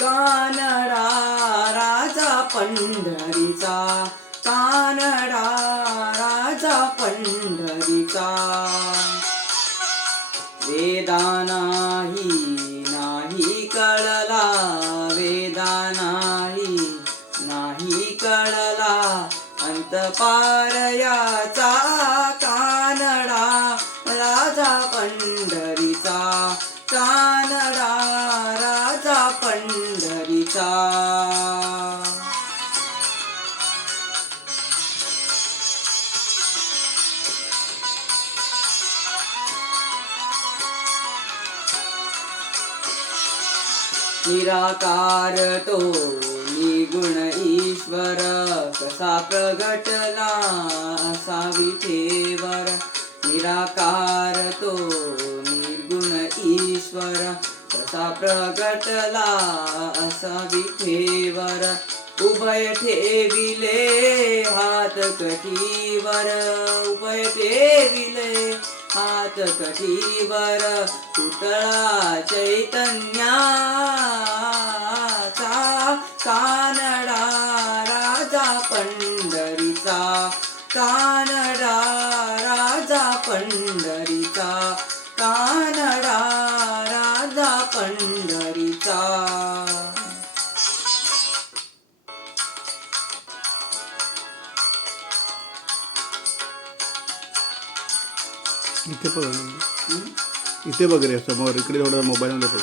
कानडा राजा पंढरीचा, कानडा राजा पंढरीचा. वेदा नाही कळला, वेदा नाही कळला अंत पार याचा. कानडा राजा पंढरीचा, कानडा राजा पंढरीचा. निराकार तो निगुण ईश्वर, कसा प्रगटला असा विठेवर. निराकार तो निर्गुण ईश्वर, कसा प्रगटला असा विठेवर. उभय ठेविले हात कटीवर, उभय ठेविले हात कटीवर. पुतळा चैतन्याचा, कानडा राजा पंढरीचा, कानडा राजा पंढरीचा, कानडा राजा पंढरीचा. इथे बघ, इथे बघ रे समोर, इकडे थोडं मोबाईलमध्ये बघ.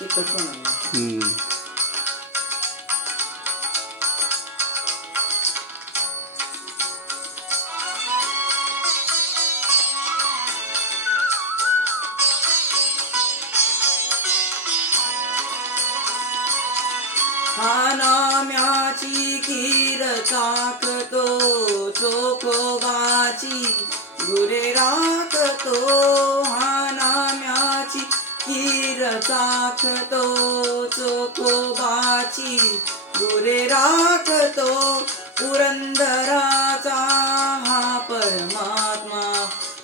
ते कसं नाही. हा नाम्याची खीर चाकतो, चोखोबाची गुरे राखतो. हा नाम्याची खीर चाकतो, चोखोबाची गुरे राखतो. पुरंदराचा हा परमात्मा,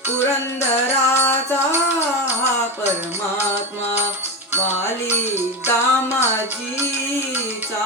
पुरंदराचा हा परमात्मा. वाली दामाजीचा